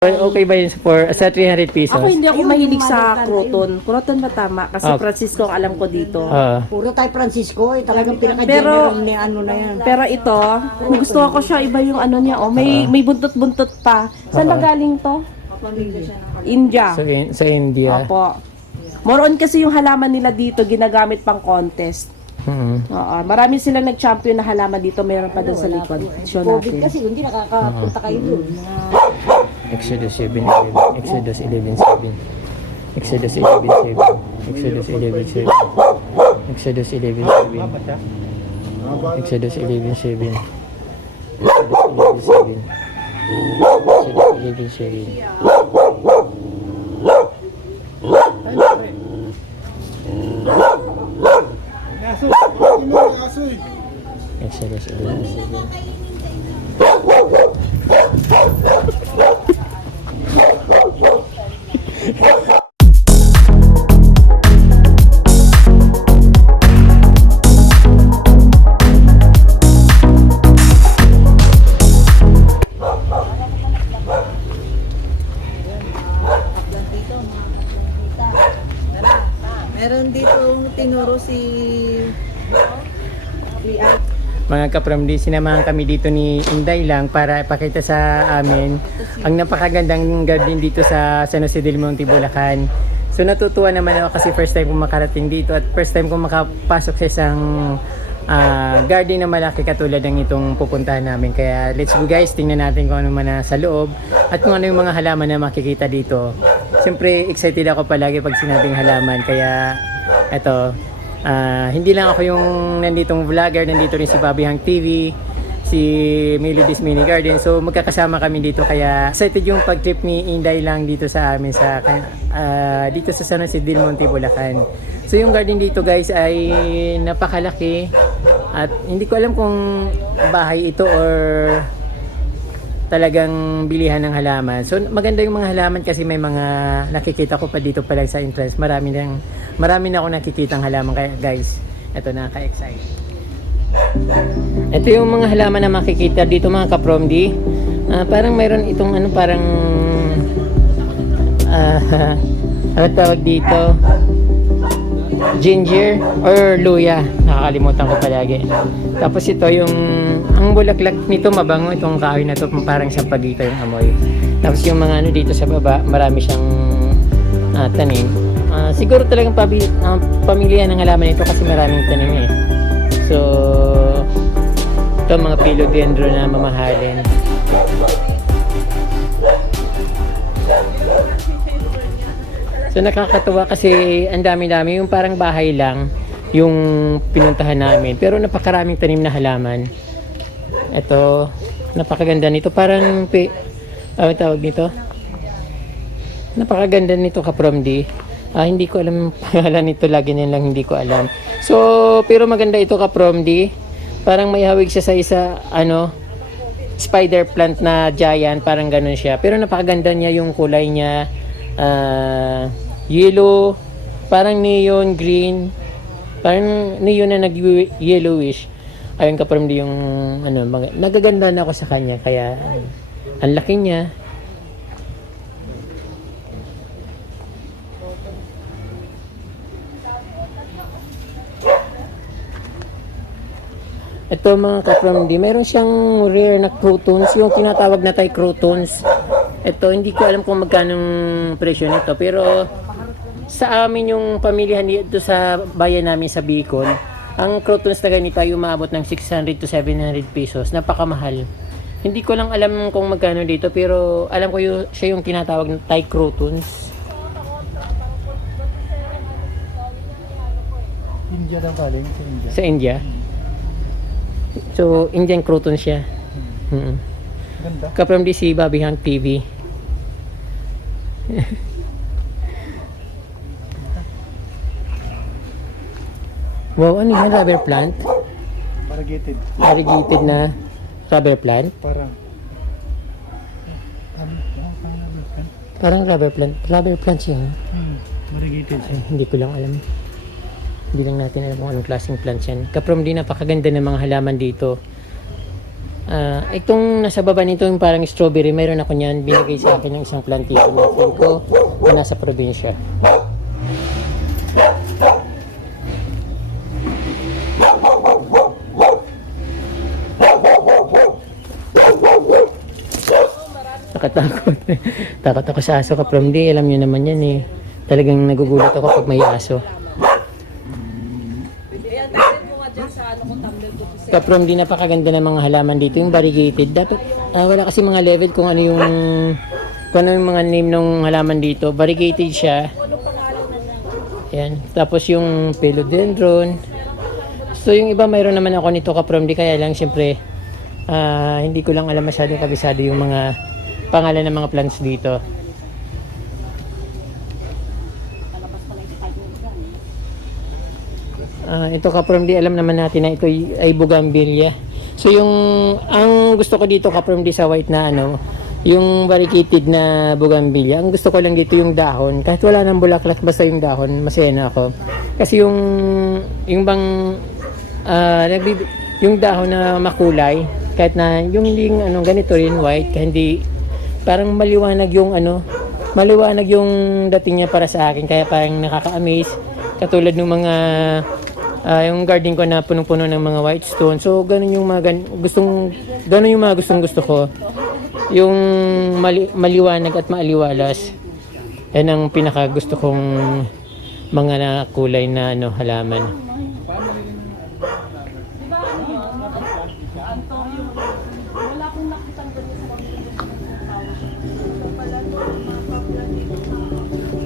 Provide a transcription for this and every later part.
Okay ba yun sa 300 pesos? Ako hindi ako mahilig sa croton. Croton ba tama? Kasi Francisco ang alam ko dito. Puro tayo Francisco, talagang Pero- pinaka-general ni ano na yan. Pero ito, gusto ko siya iba yung ano niya. Oh, may buntot-buntot pa. Saan ba galing to? India. Sa India. Opo. More on kasi yung halaman nila dito ginagamit pang contest. Oo, marami silang nag-champion na halaman dito, mayroon pa doon sa likod. Show COVID natin. kasi hindi nakakapunta kayo doon. Exodus 7:11. Exodus 11:7. Exodus 11:7. Exodus 11:7. Exodus 11:7. Exodus 11:7. Exodus 11:7. Exodus 11:7. Exodus 11:7. Meron ditong tinuro si Mga kapramdi, sinamahan kami dito ni Inday lang para ipakita sa amin ang napakagandang garden dito sa San Jose del Monte, Bulacan. So natutuwa naman ako kasi first time kong makarating dito at first time kong makapasok sa isang garden na malaki katulad ng itong pupuntahan namin. Kaya let's go guys, tingnan natin kung ano man na sa loob at kung ano yung mga halaman na makikita dito. Siyempre excited ako palagi pag sinabing halaman, kaya eto. Hindi lang ako yung nanditong vlogger, nandito rin si Bobby Hang TV, si Melody's Mini Garden. So magkakasama kami dito, kaya excited yung pag-trip ni Inday lang dito sa amin dito sa San Jose del Monte, Bulacan. So yung garden dito guys ay napakalaki at hindi ko alam kung bahay ito or talagang bilihan ng halaman. So maganda yung mga halaman kasi may mga nakikita ko pa dito pa lang sa entrance. Marami na ako nakikitang halaman, kaya guys, eto nakaka-excite. Ito yung mga halaman na makikita dito mga kapromdi. Parang mayroon itong ano, parang ano tawag dito? Ginger or luya, nakakalimutan ko palagi. Tapos ito yung ang bulaklak nito mabango, itong kahoy na to parang sampagita yung amoy. Tapos yung mga ano dito sa baba, marami siyang tanim. Siguro talagang pamilya ng halaman ito kasi maraming tanim eh. So ito mga philodendron na mamahalin. So nakakatuwa kasi ang dami-dami, yung parang bahay lang yung pinuntahan namin, pero napakaraming tanim na halaman. Ito, napakaganda nito, parang tawag nito, napakaganda nito kapromdi. Hindi ko alam pangalan nito, lagi niyan lang hindi ko alam. So pero maganda ito kapromdi, parang may hawig siya sa isa spider plant na giant, parang ganun siya, pero napakaganda niya yung kulay niya. Yellow, parang neon green, parang neon na nag-yellowish. Ayun kapromdi yung nagaganda na ako sa kanya, kaya ang laki niya. Ito mga kapromdi, meron siyang rare na crotons, yung tinatawag na Thai crotons. Ito, hindi ko alam kung magkano presyo nito, pero sa amin yung pamilihan dito sa bayan namin sa Bicol, ang crotons na ganito ay umabot ng 600 to 700 pesos. Napakamahal. Hindi ko lang alam kung magkano dito, pero alam ko siya yung tinatawag na Thai crotons. India daw galing, sa India. Sa India. So, Indian crotons siya. Ganda. From si Bobby Hang TV. Wow, ano yan? Rubber plant? Variegated. Variegated na rubber plant? Parang Parang rubber plant. Rubber plant siya. variegated siya. Hindi ko lang alam. Hindi lang natin alam kung anong klaseng plant yan. Kaprom din, napakaganda ng mga halaman dito. Itong nasa baba nito yung parang strawberry, mayroon ako niyan, binigay sa akin ng isang plantito na feel ko na nasa probinsya. Nakatakot. Takot ako sa aso ka from di, alam niyo naman yan eh. Talagang nagugulat ako pag may aso. Kaprom di, napakaganda ng mga halaman dito, yung variegated. Dapat wala kasi mga level kung ano yung mga name ng halaman dito. Variegated siya. Yan. Tapos yung philodendron. So yung iba mayroon naman ako nito kaprom di, kaya lang siyempre hindi ko lang alam masyadong kabisado yung mga pangalan ng mga plants dito. Ito kaprom di, alam naman natin na ito ay bougainvillea. So ang gusto ko dito kaprom di sa white na yung variegated na bougainvillea, ang gusto ko lang dito yung dahon. Kahit wala nang bulaklak, basta yung dahon, masaya na ako. Kasi yung bang yung dahon na makulay, kahit na yung hindi ganito rin white, kahit hindi parang maliwanag yung dating niya para sa akin, kaya parang nakaka-amaze katulad ng mga yung garden ko na punong-puno ng mga white stone. So ganun yung mga gustong gusto ko. Yung maliwanag at maaliwalas. Yan ang pinaka gusto kong mga kulay na halaman.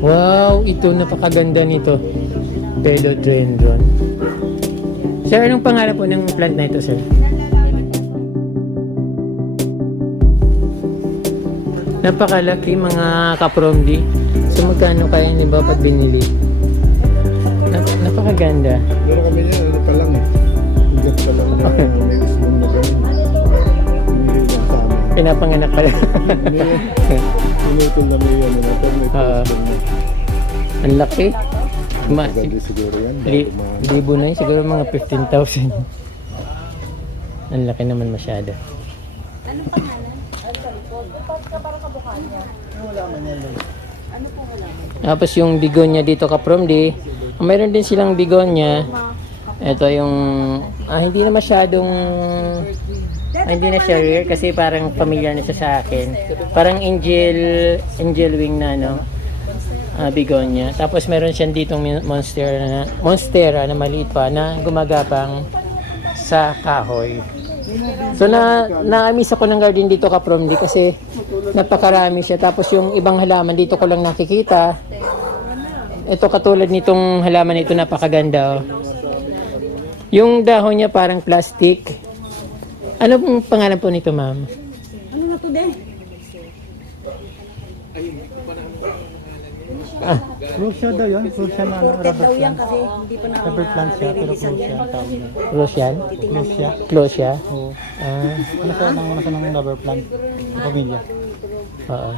Wow, ito napakaganda nito. Philodendron. Sir, anong pangalan po ng plant na ito, sir? Napakalaki mga kapromdi. So magkano kaya ba pag binili? Napakaganda. Pero kami niya, pa lang eh. Hanggat pa lang niya, may gusto na gawin. Binili lang sa amin. Pinapanganak pala. Inutol na may pero may post lang. Ang laki. Maganda siguro yan. Libo na yun, siguro mga 15,000. Ang laki naman masyado. Anong pangalan? Tapos yung bigonya dito kaprom di, mayroon din silang bigonya. Ito yung hindi na masyadong hindi na siya rare kasi parang familiar na siya sa akin. Parang angel wing na bigonya. Tapos meron siyang ditong monstera na maliit pa na gumagapang sa kahoy. So na-miss ako ng garden dito kaprom di kasi napakarami siya. Tapos yung ibang halaman dito ko lang nakikita. Ito katulad nitong halaman ito, napakaganda. Yung dahon niya parang plastic. Ano pong pangalan po nito, ma'am? Ano na to din? Russia daw yun. Russia na Ported daw yan kasi hindi pa rubber plant siya, pero Russia ang tawag niya. Rosian? Russia. Closia? Oo. Ano sa ng rubber plant? Sa pamilya. Oo.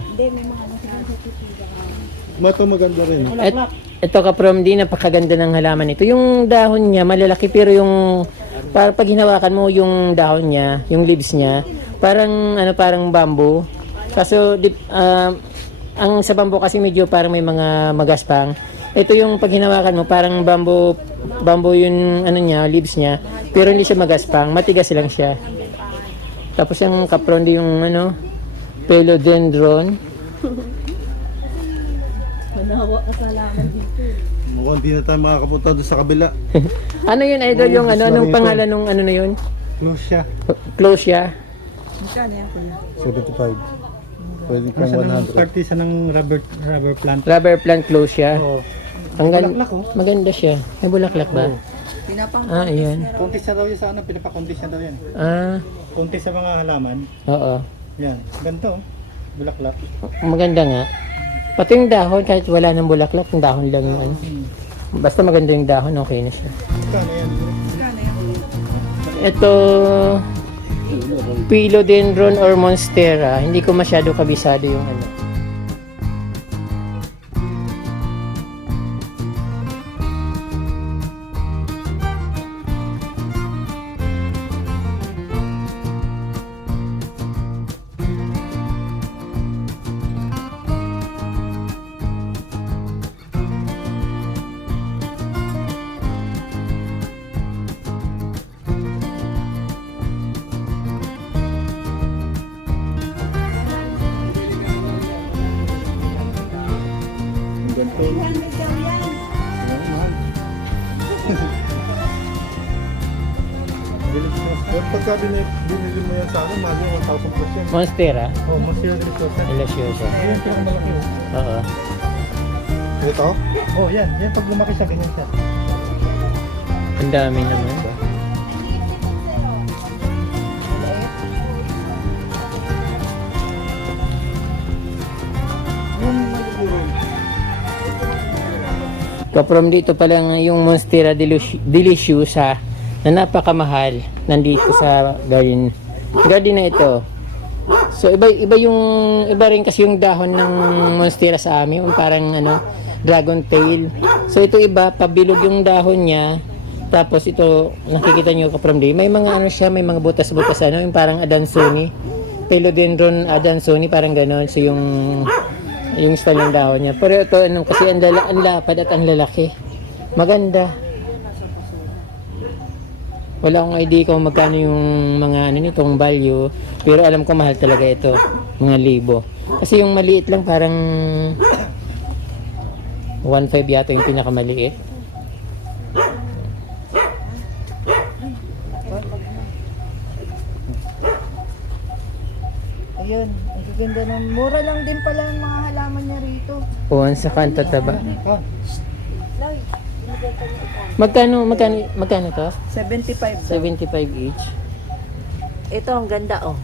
Ito maganda rin. Ito kaprom di, napakaganda ng halaman ito. Yung dahon niya malalaki pero yung pag hinawakan mo yung dahon niya, yung leaves niya, parang bamboo. Kaso ang sa bamboo kasi medyo parang may mga magaspang. Ito yung pag hinawakan mo parang bamboo yung niya, leaves niya, pero hindi siya magaspang, matigas lang siya. Tapos yung kapron di yung philodendron. Mukhang di na tayo makakapunta doon sa kabila. Ano yun, idol, yung anong pangalan nung na yun? Russia. Closia? Magkano yan, kuya? 75. Pwede pang 100. Practice ng rubber plant. Rubber plant Closia. Oo. Bulaklak, maganda siya. May bulaklak ba? Ayan. Konti siya daw yun sa pinapakonti siya daw yan. Konti sa mga halaman. Oo. Yan. Ganito. Bulaklak. Maganda nga. Pati yung dahon, kahit wala ng bulaklak, yung dahon lang yung Basta maganda yung dahon, okay na siya. Kano yan? Ito, philodendron or monstera. Hindi ko masyado kabisado yung ito. 300 daw yan. Yan, mahal. Pero pagka binili mo yan sa akin, mahal yung 1,000%. Monstera. Oh, mas yun ito. Deliciosa. Yan yung pinakamalaki. Oo. Ito? Oh, yan. Yan pag lumaki siya, ganyan siya. Ang dami naman. From dito pa lang yung Monstera Deliciosa na napakamahal nandito sa garden na ito. So iba rin kasi yung dahon ng Monstera sa amin, yung parang dragon tail. So ito iba, pabilog yung dahon niya. Tapos ito nakikita niyo from day, may mga siya, may mga butas-butas yung parang Adansoni. Philodendron Adansoni, parang gano'n. So yung style ng dahon niya. Pero ito kasi ang lapad at ang lalaki. Maganda. Wala akong idea kung magkano yung mga nitong value, pero alam ko mahal talaga ito, mga libo. Kasi yung maliit lang parang 1.5 yata yung pinakamaliit. Ayun, ang gaganda ng mura lang din pala yung mga halaman niya rito. Uwan sa kanto taba. Loy, Magkano to? 75 daw. 75 each. Ito, ang ganda oh.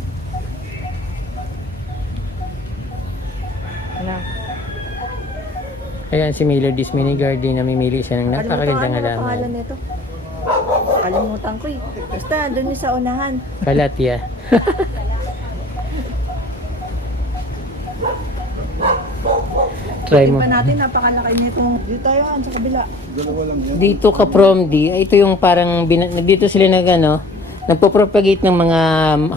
Ano? Ayan si Melodies Mini Garden, namimili siya ng napakagandang Ano halaman. pangalan nito? Kalimutan ko eh. Basta, doon yung sa unahan. Kalatya. Try mo. Pa natin, napakalaki nitong. Dito tayo, sa kabila. Dalawa lang yan. Dito ka from D, ito yung parang dito sila nagpo-propagate ng mga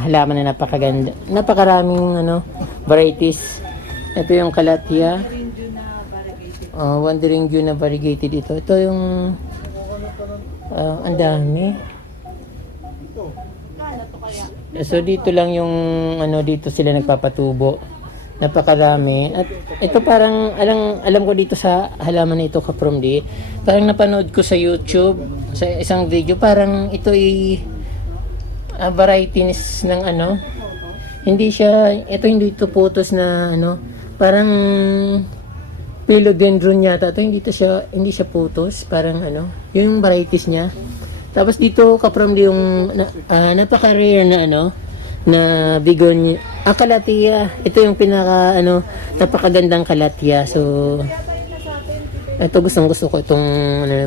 halaman na napakaganda. Napakaraming varieties. Ito yung kalatya. Wandering Dew na variegated ito. Ito yung ang dami. So dito lang yung dito sila nagpapatubo. Napakarami. At ito parang alam ko dito sa halaman na ito ka from D. Parang napanood ko sa YouTube sa isang video, parang ito ay varieties ng hindi ito putos na parang philodendron yata. Ito hindi siya putos, parang yung varieties niya. Tapos dito ka from D yung napaka-rare na begonia. Kalatya. Ito yung pinaka napakagandang kalatya. So ito gusto ko itong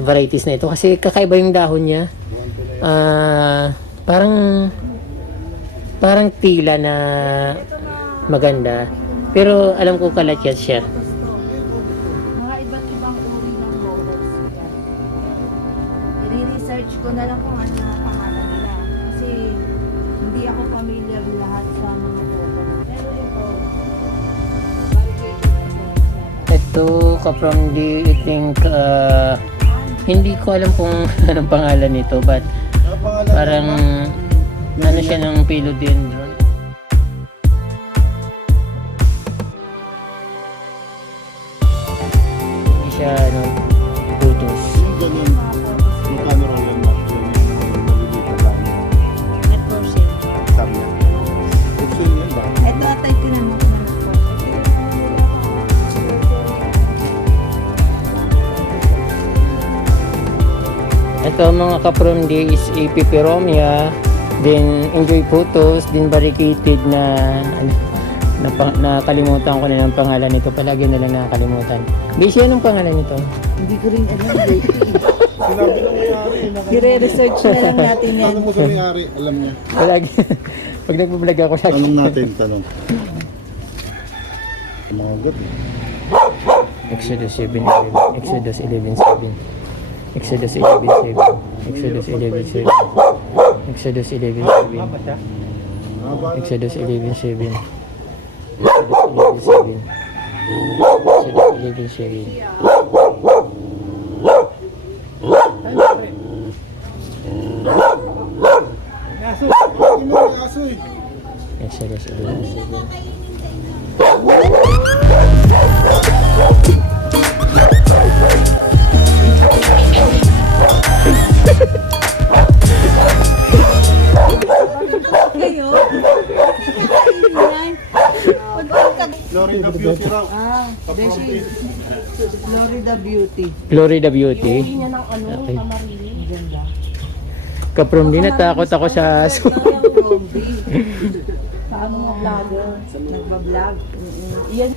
varieties na ito kasi kakaiba yung dahon niya. Parang tila na maganda. Pero alam ko kalatya siya. Mga iba't ibang uri ng models. I-research ko na lang kung ano ang pangalan nila. Kasi hindi ako familiar lahat sa mga models. Pero rin po, Ito ka from D, I think hindi ko alam kung anong pangalan nito, but parang siya ng philodendron. Hindi siya putos. Yung ganun, magkano raw yan, Mark? Yung maliliit na tao. net portion. Sabi niya. Gusto yun yan ba? Ito atay ko na mga net portion. Ito mga ka-from D is Epiperomia, then Enjoy Photos, din variegated na nakalimutan ko na ng pangalan nito. Palagi na lang nakakalimutan. Busy, anong pangalan nito? Hindi ko rin alam. Sinabi ng may-ari. I-research na lang natin yan. Tanong mo sa may-ari, alam niya. Palagi. Pag nagbablog ako lagi. Tanong natin, tanong. Mga agad. Exodus 7:11. Exodus 11:7. Exodus 11:7. Exodus 11:7. Exodus 11:7. Exodus 11:7. Exodus 11:7. Exodus 11:7. Exodus 11:7. Beshi. Florida Beauty. Florida Beauty. Hindi niya ng ano, Okay. Camarines. Ganda. Kaprom, di natakot ako sa aso. Sa ano nga vlogger. Nagbablog. Yan.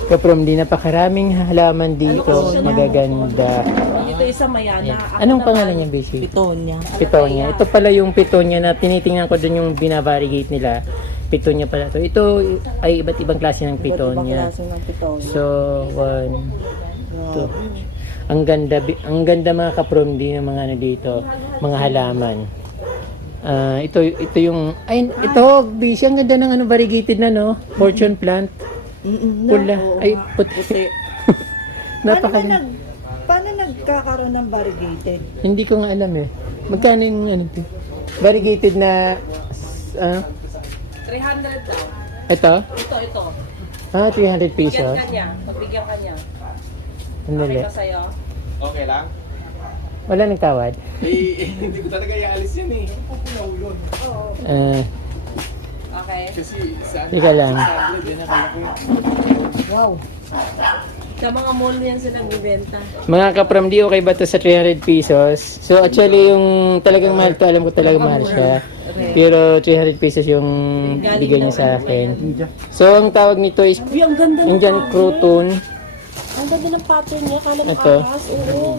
Kaprom, di napakaraming halaman dito. Magaganda. Dito isa Mayana. Anong pangalan niya, Beshi? Pitonia. Pitonia. Ito pala yung pitonia na tinitingnan ko dun yung binavariegate nila. Pitonia pala to. Ito ay iba't ibang klase ng pitonia. ng pitonia. So, 1, 2. Ang ganda mga kaprom din ng mga ano dito, mga halaman. Ito yung ito, Bishi, ang ganda ng ano variegated na no, fortune plant. Pula, ay puti. Napaka Paano nagkakaroon ng variegated? Hindi ko nga alam eh. Magkano yung ano ito? Variegated na 300 daw. ito? Ito. 300 pesos. Kanya. Pagbigyan kanya. Sandali. Sa'yo. Okay lang? Wala nagtawad. Hindi ko talaga ialis yan eh. Pupulawulon. Okay. Kasi sa Teka lang. 600 yan akala ko. Wow. Sa mga mall yan sila nagbibenta. Mga kapram, di okay ba to sa 300 pesos? So actually yung talagang mahal to, alam ko talagang mahal siya. Pero 300 pesos yung bigay niya sa akin. So ang tawag nito is Uy, ang ganda ng Indian pattern. crouton. Ang ganda ng pattern niya. Kala mo Ito. ahas. Oo.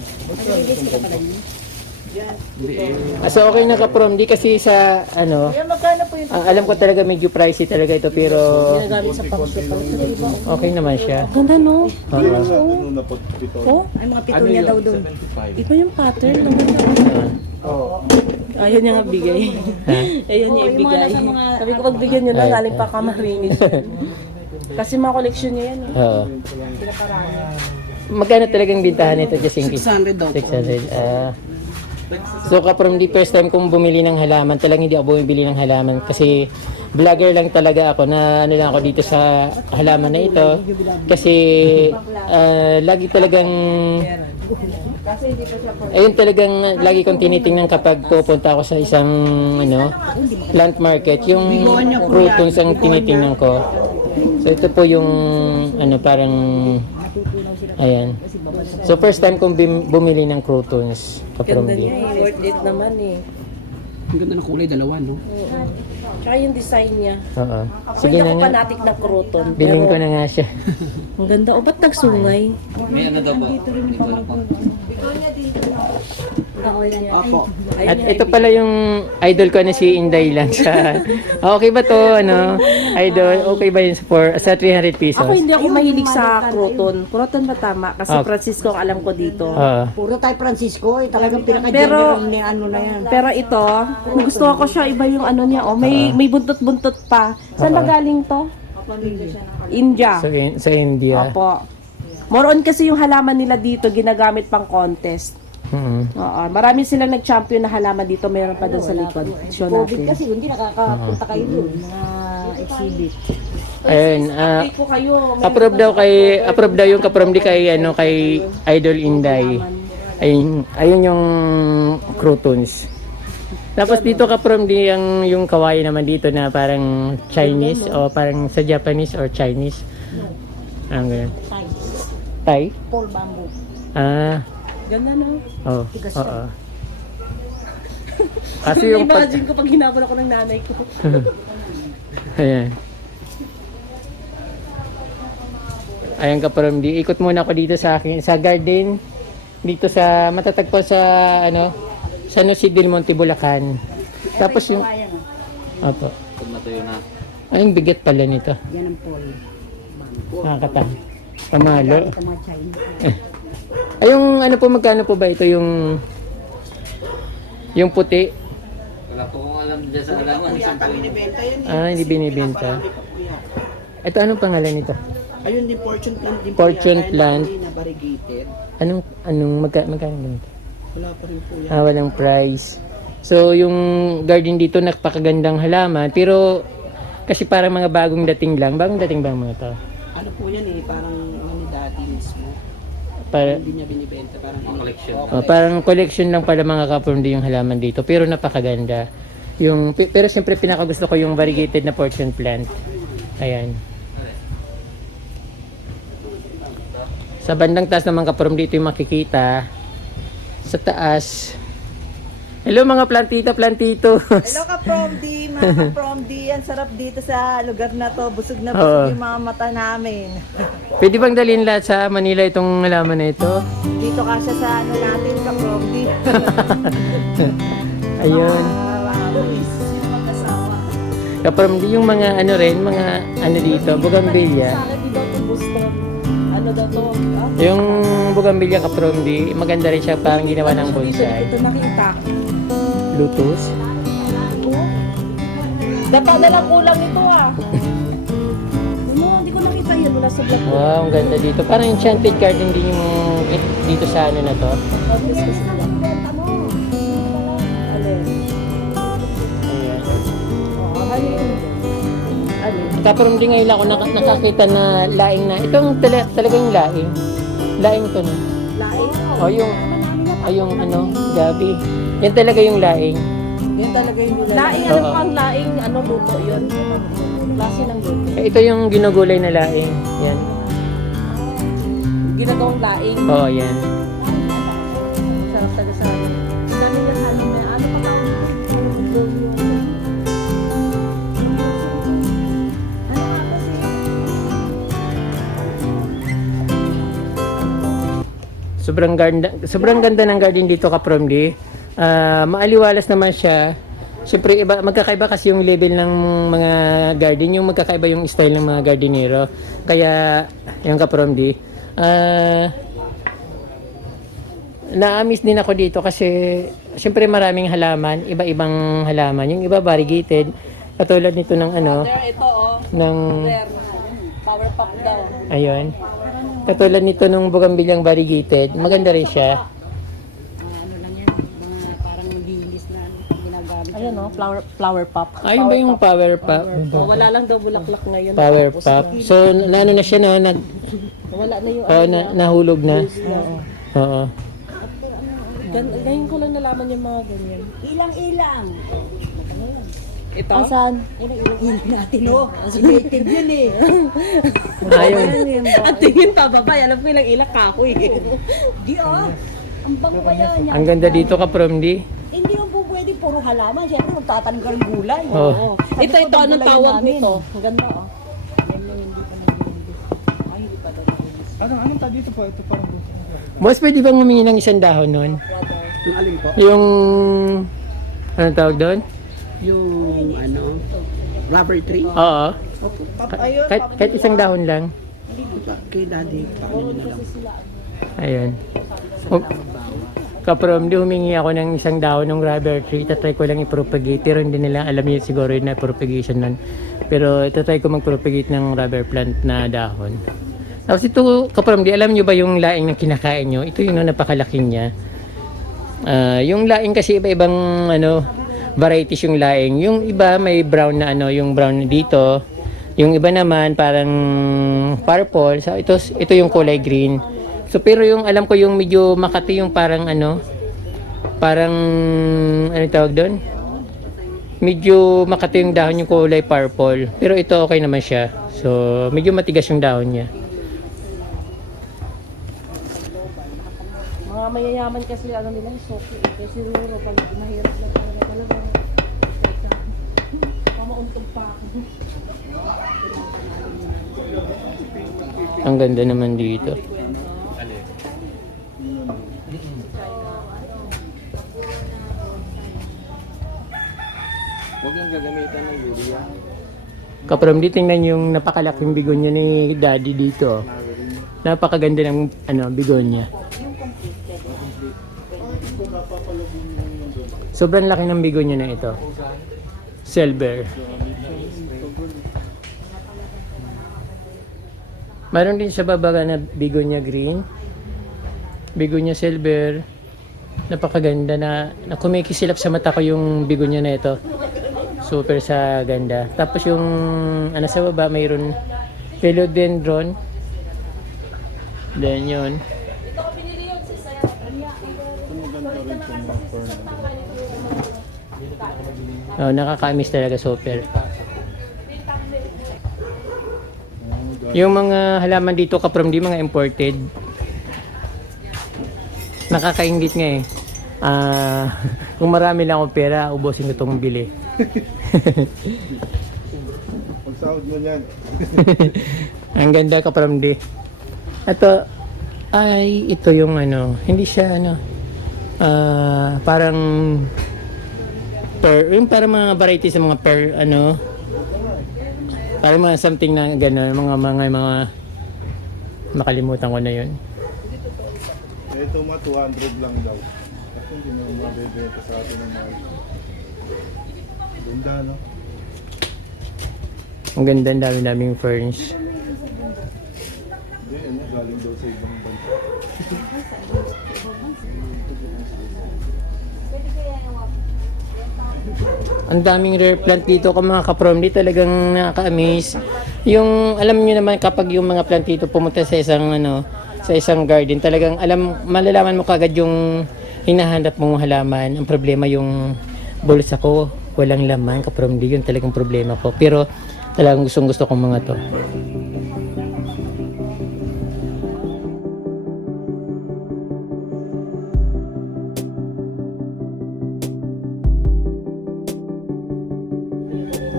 So okay na kapram, di kasi sa ano, Kaya magkano po yung alam ko talaga medyo pricey talaga ito pero Ginagamit sa pang-shoot. okay naman siya. Ganda no? Oo. Ano na po dito? Oh, Ay, mga pitonya daw doon. iba yung pattern. Ang ganda. Ayaw niya nga bigay. Ayaw niya yung mga ibigay. nasa mga- Sabi ko, pagbigyan niyo na, Ay, galing pa Camarines. Kasi mga collection niya yan. Eh. Oo. Magkano talagang bintahan nito, Jasingki? 600 daw po. 600. So kaprom, di first time kong bumili ng halaman. Talagang hindi ako bumibili ng halaman kasi vlogger lang talaga ako na ano lang ako dito sa halaman na ito. Kasi lagi talagang ayun talagang lagi kong tinitingnan kapag pupunta ako sa isang ano plant market, yung croutons ang tinitingnan ko. So ito po yung ano parang ayan. So first time kong bumili ng croutons kaprom Ganda di. niya eh. Worth it naman eh. Ang ganda ng kulay, dalawa, no? Tsaka yung design niya. Oo. Ako Sige hindi na ako nga. fanatic ng crouton. Bilhin ko na nga siya. Ang ganda. O, ba't nagsungay? May ano daw po? Opo. At ito pala yung idol ko na si Inday lang sa... Okay ba to? Ano? Idol, okay ba yun sa 300 pesos? Ako hindi ako mahilig sa crouton. Crouton ba tama? Kasi Ah. Francisco ang alam ko dito. Oo. Puro tayo Francisco, eh, talagang Pero- pinaka-general ni ano na yan. Pero ito, gusto ko siya iba yung ano niya. Oh, may buntot-buntot pa. Saan ba galing to? India. Sa India. Opo. More on kasi yung halaman nila dito ginagamit pang contest. Mhm. Oo, marami silang nag-champion na halaman dito, mayroon pa doon sa likod. Show COVID natin. kasi, hindi nakakapunta kayo doon, mga exhibit. Ayun, Update ko kayo. approve daw yung kaprom di kay ano kay Idol Inday. Ayun yung croutons. Tapos dito kaprom di yung kawaii naman dito na parang Chinese o parang sa Japanese or Chinese. Ang ganun. Thai? Paul bamboo. Ah, Ganda no? oo. Oo. Kasi yung pag... Imagine ko pag hinabol ako ng nanay ko. Ayan. Ayan kaprom di. Ikot muna ako dito sa akin. Sa garden. Dito sa matatagpo sa ano. San Jose del Monte, Bulacan. Tapos yung... Ayan, Opo. Pag natuyo na. Ay, yung bigat pala nito. yan ang Paul. Nakakatawa. Pamalo. Ito mga Chinese. Ay, yung ano po, magkano po ba ito yung... Yung puti? Wala po kong alam dyan sa halaman. Hindi binibenta. Ito, anong pangalan nito? Ayun din, fortune plant din Fortune po yan. plant. Hindi na variegated. Magkano ganito? Wala pa rin po yan. Walang price. So, yung garden dito, napakagandang halaman. Pero, kasi parang mga bagong dating lang. Bagong dating ba ang mga to? Ano po yan eh, parang ano ni daddy mismo. Para, Hindi niya binibenta, parang Collection. parang collection lang pala mga kapurndi yung halaman dito. Pero napakaganda. Pero siyempre, pinakagusto ko yung variegated na fortune plant. Ayan. Sa bandang taas naman kaprom dito yung makikita. Sa taas. Hello mga plantito. Hello ka-Prom-D, mga ka-Prom-D. Ang sarap dito sa lugar na to. Busog na Oo. busog yung mga mata namin. Pwede bang dalhin lahat sa Manila itong halaman na ito? Dito ka siya sa ano natin, ka-Prom-D. Ayun. Kaprom di yung mga ano rin, mga ano dito, bugambilya. Sa akin, di daw to Boston. Ano daw to? Yung bugambilya kaprom di, maganda rin siya, parang ginawa ng bonsai. Ito nakita. Lutus. Dapat na lang kulang ito hindi ko nakita yan. Wala sa vlog. Wow, ang ganda dito. Parang enchanted garden din yung dito sa ano na to. Ayan. Kaprom di ngayon ako nakakita na laing na. Itong talaga yung laing. Laing to no. Laing. O yung ano, gabi. Yan talaga yung laing. Yun talaga yung lugar. Laing, alam ko Oo. ang laing, luto yun. Klase ng luto. Ito yung ginugulay na laing. Yan. Ginagawang laing. Oo, yan. Sarap talaga sa akin. Ganun yung halong na, ano pa tawag dito? Sobrang ganda ng garden dito kaprom di. Maaliwalas naman siya. Siyempre magkakaiba kasi yung level ng mga garden, yung magkakaiba yung style ng mga gardenero. Kaya yung kaprom di. Na-miss din ako dito kasi siyempre maraming halaman, iba-ibang halaman. Yung iba variegated, katulad nito ng ano, Ito ng power pack daw. ayun. Katulad nito nung bugambilyang variegated, maganda rin siya. Ano lang yan, mga parang maglinis na ginagamit. Ayun flower pop. Ayun ba yung power pop? Wala lang daw bulaklak ngayon. Power pop. So, ano na siya na, Wala na yung nahulog na. Oo. Ngayon ko lang nalaman yung mga ganyan. Ilang-ilang. Ito? Asan? Ilang-ilang natin, oh. Native yun eh. Ayun. At tingin pa babay, alam ko ilang ilak kahoy. Di oh. Ang bango kaya niya. Ang ganda dito ka, Promdi. Hindi mo po pwede puro halaman. Siyempre, magtatanim ka rin gulay. Oo. Ito, anong tawag nito? Ang ganda Anong dito po? Ito parang Boss, pwede bang humingi ng isang dahon nun? Yung alin po? Yung, anong tawag doon? Yung ano, rubber tree. Oo. Ayun, Kahit isang dahon lang. Kay daddy, paano nila? Ayun. Kaprom, di humingi ako ng isang dahon ng rubber tree. Itatry ko lang i-propagate. Pero hindi nila alam yun siguro yun na propagation nun. Pero itatry ko mag-propagate ng rubber plant na dahon. Tapos ito, kaprom, di alam nyo ba yung laing na kinakain nyo? Ito yung napakalaki niya. Yung laing kasi iba-ibang varieties yung laing. Yung iba may brown na yung brown dito. Yung iba naman parang purple. So ito yung kulay green. So pero yung alam ko yung medyo makati yung parang parang tawag doon? Medyo makati yung dahon yung kulay purple. Pero ito okay naman siya. So medyo matigas yung dahon niya. Mga mayayaman kasi nila, soki. Kasi siguro pag mahirap lang talaga. Pamauntog pa ako. Ang ganda naman dito. Huwag lang gagamitan ng urea. Kaprom, di tingnan yung napakalaking bigonya ni Daddy dito. Napakaganda ng bigonya. Sobrang laki ng bigonya na ito. Silver. Mayroon din sa babaga na bigonya green. Bigonya silver. Napakaganda na kumikisilap sa mata ko yung bigonya na ito. Super sa ganda. Tapos yung sa baba mayroon philodendron. Then yun. Nakakamiss talaga super. Yung mga halaman dito kaprom di mga imported. Nakakaingit nga eh. Kung marami lang akong pera, ubusin ko itong bili. Ang sahod mo yan. Ang ganda kaprom di. Ito yung ano, hindi siya ano, parang yung parang mga varieties ng mga ano, parang mga something na gano'n, mga makalimutan ko na yun. Ito 200 lang daw. Kasi hindi mo mabibenta sa atin ng mga. Ganda, no? Ang ganda, ang dami-daming ferns. Hindi, ano, galing daw sa ibang bansa. Ang daming rare plant dito ka mga kaprom, di talagang nakaka-amaze. Yung alam niyo naman kapag yung mga plant dito pumunta sa isang ano, sa isang garden, talagang malalaman mo kagad yung hinahanap mong halaman. Ang problema yung bulsa ko, walang laman kaprom, di yun talagang problema ko. Pero talagang gustong-gusto kong mga to.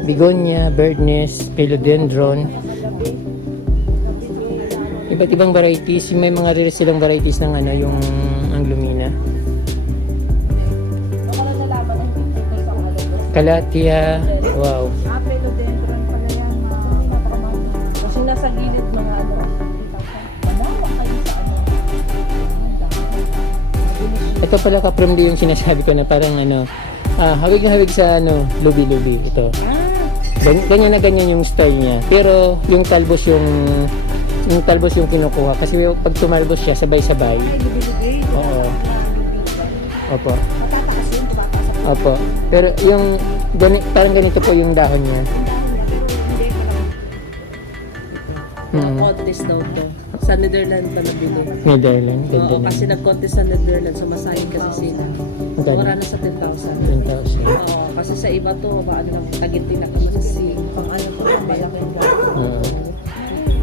Begonia, birdnest, philodendron. Iba't ibang varieties. May mga rare silang varieties ng ano, yung anglumina. Calathea. Wow. Philodendron pala yan. Kasi nasa gilid mga ano. Ito pala kaprom di yung sinasabi ko na parang ano, hawig na hawig sa ano, lubi-lubi. Ito. Ganyan na ganyan yung style niya. Pero yung talbos yung kinukuha. Kasi pag tumalbos siya, sabay-sabay. Oo. Opo. Matatakas yun, tumatakas. Opo. Pero yung, parang ganito po yung dahon niya. Mga contest daw to. Sa Netherlands pa nabili. Netherlands. Ganda Oo, na. kasi nag-contest sa Netherlands, sumasali kasi sila. Magkano? Mura na sa 10,000. 10,000. Oo, kasi sa iba to, ano lang, tagintin na kami sa pang ano po, malaki lang. Oo.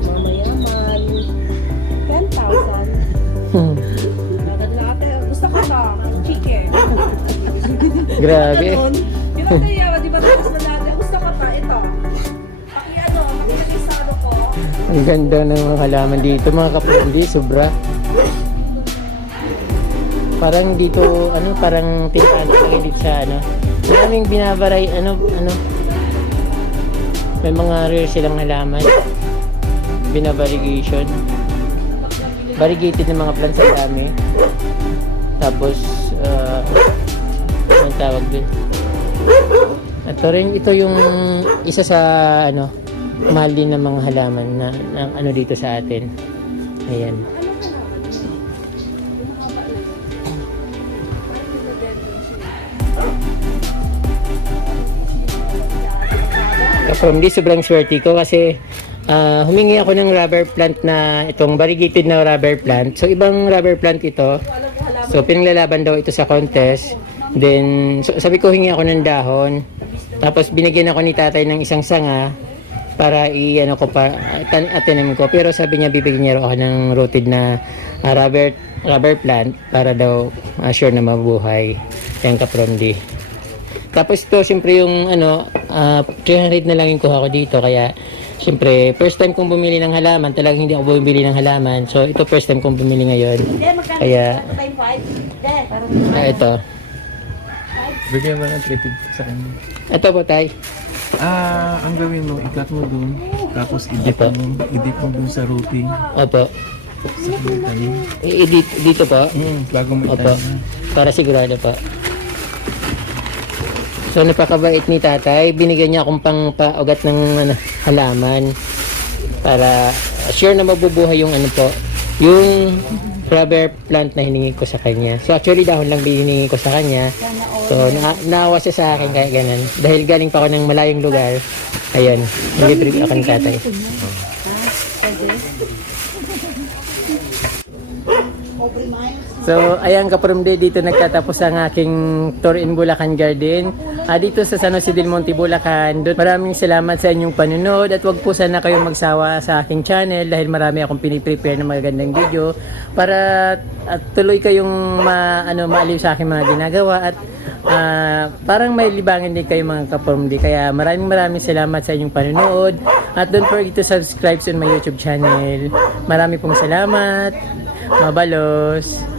Mga mayaman. 10,000. Nagad na ate, gusto ka ba? Chicken. Grabe. Ganun. Pinatayawa, di ba tapos na dati? Gusto ka pa? Ito. Pakilagay sa ano ko. Ang ganda ng mga halaman dito mga kapatid, sobra. Parang dito, ano, parang tinaan lang dito sa ano. Maraming binabaray, ano. May mga rare silang halaman. Binavarigation. Variegated na mga plants ang dami. Tapos, anong tawag din? Ito yung isa sa, ano, mahal din ng mga halaman na ano dito sa atin. Ayan. From this, sobrang swerte ko kasi humingi ako ng rubber plant na itong variegated na rubber plant. So, ibang rubber plant ito. So, pinaglalaban daw ito sa contest. Then, so, sabi ko hingi ako ng dahon. Tapos, binigyan ako ni tatay ng isang sanga para i-ano ko pa, atanim ko. Pero sabi niya, bibigyan niya ako ng rooted na rubber plant para daw sure na mabuhay. Yan kaprom di. Tapos ito, siyempre yung ano, 300 na lang yung kuha ko dito. Kaya, siyempre, first time kong bumili ng halaman. Talagang hindi ako bumili ng halaman. So, ito first time kong bumili ngayon. Kaya, ito. Bigyan mo ng 350 sa kanya. Ito po, tay. Ang gawin mo, ikat mo dun, tapos i-dip mo dun sa routing. Opo. Sa tanim. Dito po. Bago mo Opo. itanim. Para sigurado po. So, napakabait ni tatay. Binigyan niya akong pang paugat ng ano, halaman. Para sure na mabubuhay yung ano po. Yung rubber plant na hiningi ko sa kanya. So, actually, dahon lang hiningi ko sa kanya. So, naawa siya sa akin kaya ganun. Dahil galing pa ako ng malayong lugar. Ayan. Nilibre ako ng tatay. So, ayan Kapromde, dito nagtatapos ang aking tour in Bulacan Garden. Dito sa San Jose del Monte, Bulacan. Doon, maraming salamat sa inyong panunod at wag po sana kayong magsawa sa aking channel dahil marami akong piniprepare ng magagandang video para at tuloy kayong maaliw sa aking mga ginagawa at parang may libangan din kayo mga Kapromde. Kaya maraming salamat sa inyong panunod at don't forget to subscribe sa my YouTube channel. Marami pong salamat. Mabalos.